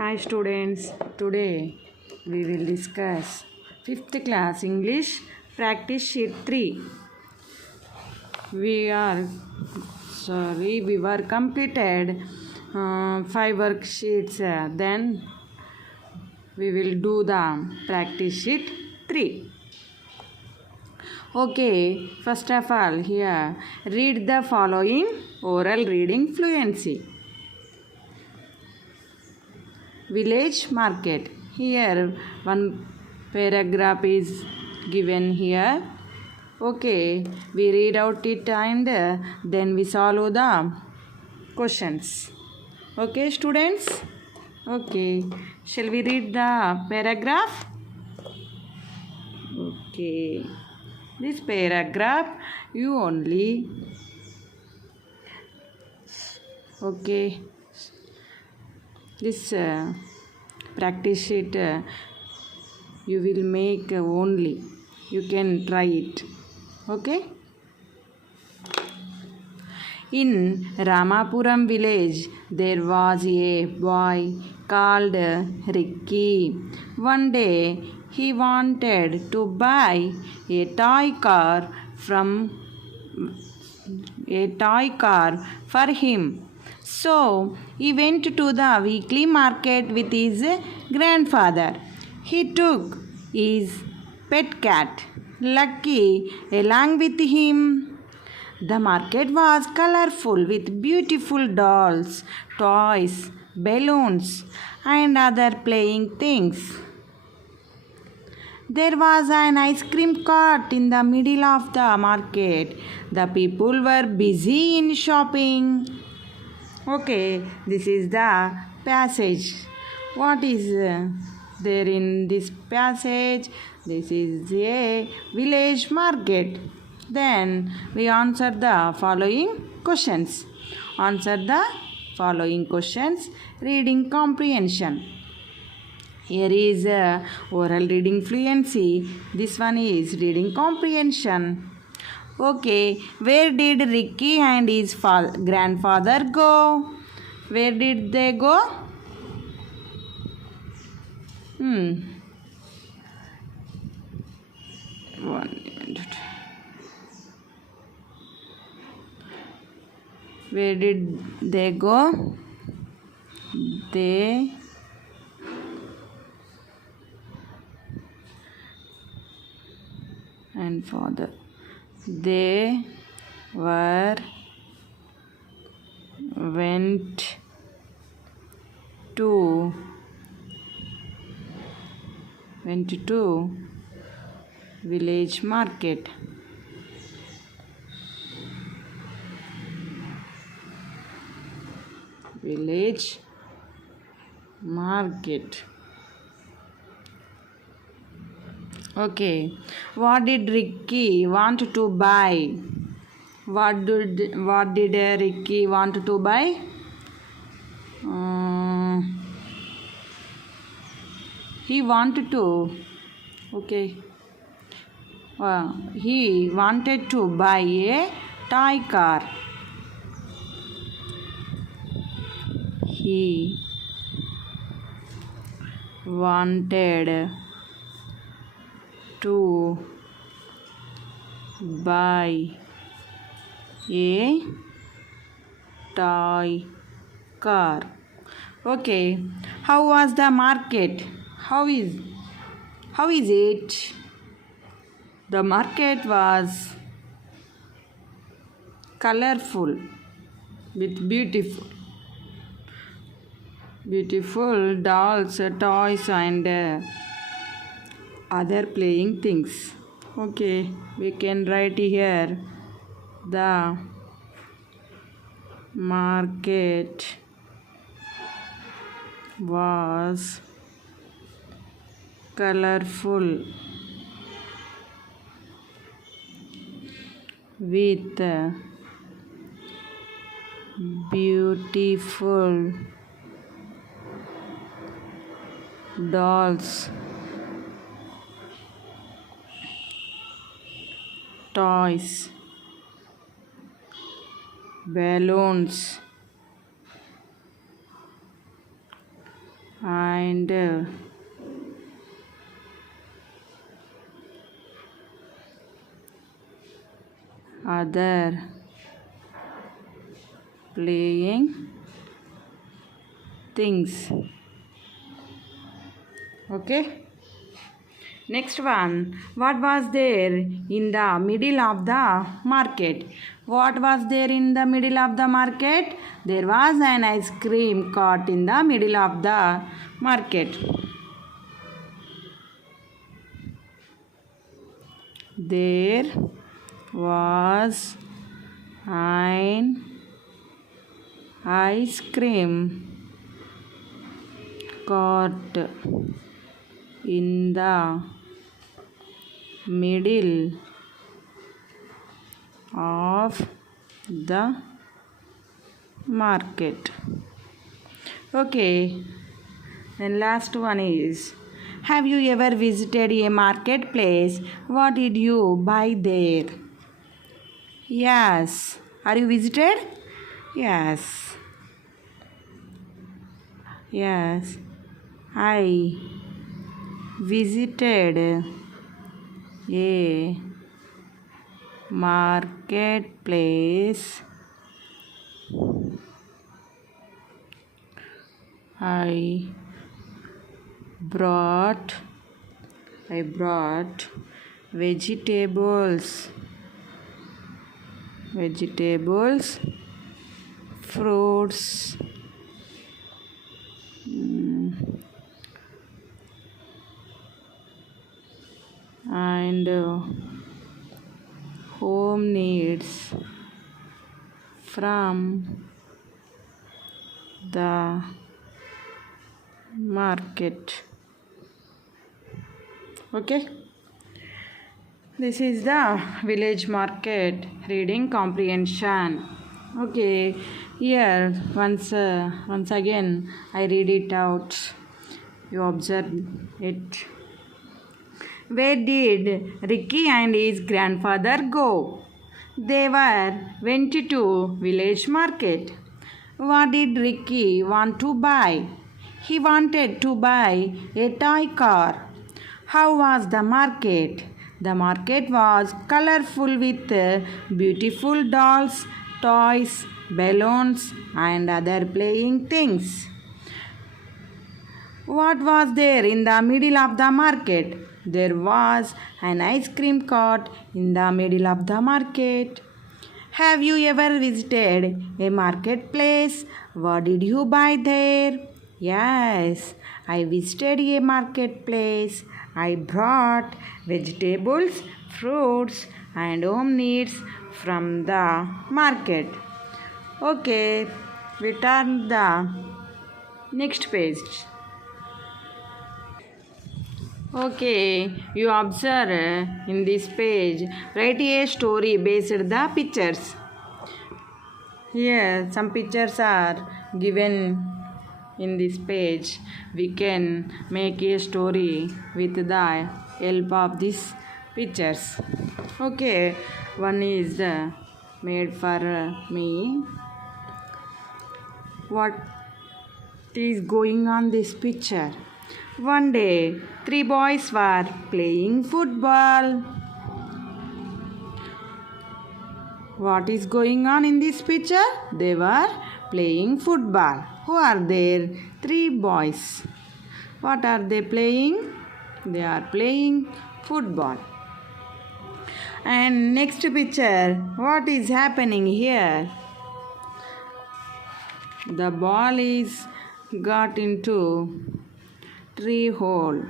Hi students, today we will discuss 5th class English practice sheet 3. We were completed 5 worksheets, then we will do the practice sheet 3. Okay, first of all here read the following oral reading fluency. Village market. Here one paragraph is given here. Okay, we read out it and then we solve the questions. Okay, students? Okay, shall we read the paragraph? Okay, this paragraph you only. Okay. This practice sheet you will make only. You can try it. Okay? In Ramapuram village, there was a boy called Ricky. One day, he wanted to buy a toy car for him. So he went to the weekly market with his grandfather. He took his pet cat, Lucky, along with him. The market was colorful with beautiful dolls, toys, balloons, and other playing things. There was an ice cream cart in the middle of the market. The people were busy in shopping. Okay, this is the passage. What is there in this passage? This is a village market. Then we answer the following questions. Answer the following questions. Reading comprehension. Here is oral reading fluency. This one is reading comprehension. Okay, where did Ricky and his grandfather go? Where did they go? One minute. Where did they go? They and father. They went to village market. Village market. Okay, what did Ricky want to buy? What did Ricky want to buy? He wanted to. Okay. He wanted to buy a toy car. He wanted to buy a toy car. Okay, how was the market? How is it? The market was colorful with beautiful dolls, toys, and other playing things. Okay, we can write here the market was colorful with beautiful dolls, toys, balloons, and other playing things. Okay. Next one. What was there in the middle of the market? What was there in the middle of the market? There was an ice cream cart in the middle of the market. There was an ice cream cart in the middle of the market. Okay, and last one is, have you ever visited a marketplace? What did you buy there? Yes. Are you visited? Yes. Yes. I visited a marketplace. I brought vegetables, fruits, and home needs from the market. Okay, this is the village market reading comprehension. Okay, here once again I read it out. You observe it. Where did Ricky and his grandfather go? They went to village market. What did Ricky want to buy? He wanted to buy a toy car. How was the market? The market was colorful with beautiful dolls, toys, balloons, and other playing things. What was there in the middle of the market? There was an ice cream cart in the middle of the market. Have you ever visited a marketplace? What did you buy there? Yes, I visited a marketplace. I brought vegetables, fruits, and home needs from the market. Okay, we turn the next page. Okay, you observe in this page, write a story based the pictures. Here, some pictures are given in this page. We can make a story with the help of these pictures. Okay, one is made for me. What is going on this picture? One day, 3 boys were playing football. What is going on in this picture? They were playing football. Who are there? 3 boys. What are they playing? They are playing football. And next picture, what is happening here? The ball is got into tree hole.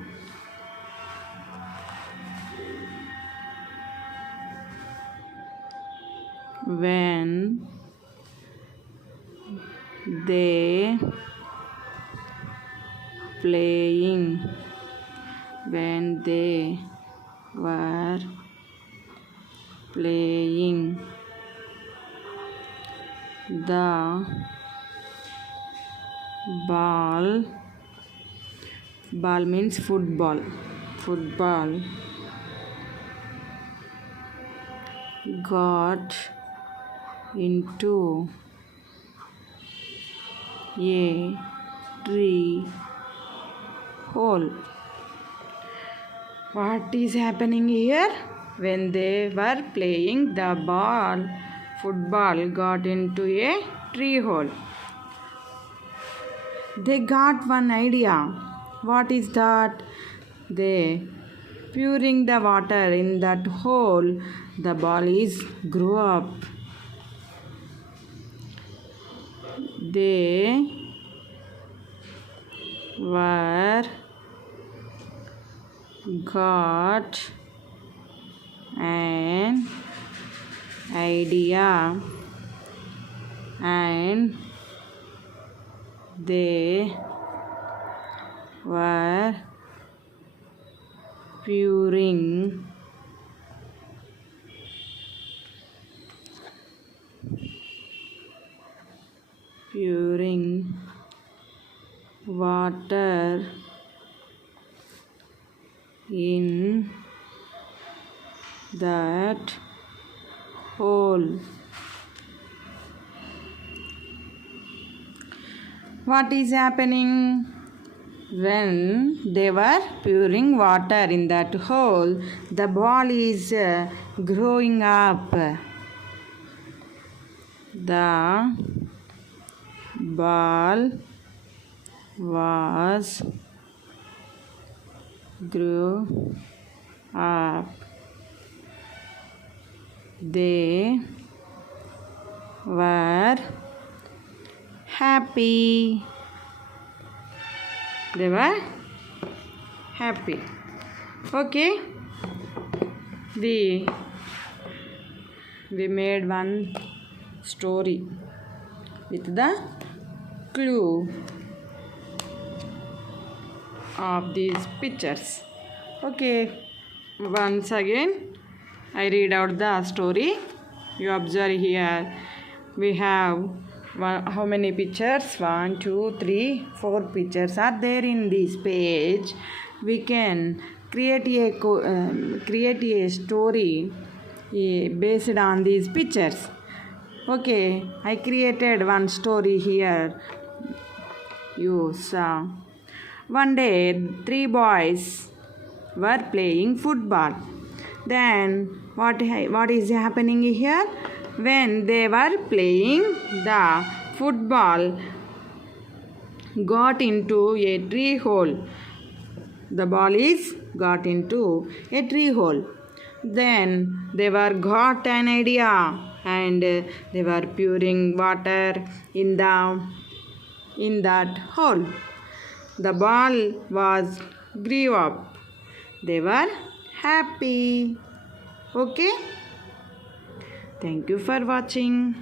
When they were playing, the ball means football got into a tree hole. What is happening here? When they were playing, the football got into a tree hole. They got one idea. What is that? They pouring the water in that hole. The ball is grew up. They were got an idea and they were pouring water in that hole. What is happening? When they were pouring water in that hole, the ball is growing up. The ball was grew up. They were happy. They were happy. Okay. We made one story with the clue of these pictures. Okay. Once again, I read out the story. You observe here. We have how many pictures? 1, 2, 3, 4 pictures are there in this page. We can create a story based on these pictures. Okay, I created one story here. You saw. One day, 3 boys were playing football. Then what is happening here? When they were playing, the football got into a tree hole. The ball is got into a tree hole. Then they were got an idea and they were pouring water in that hole. The ball was grew up. They were happy. Okay. Thank you for watching.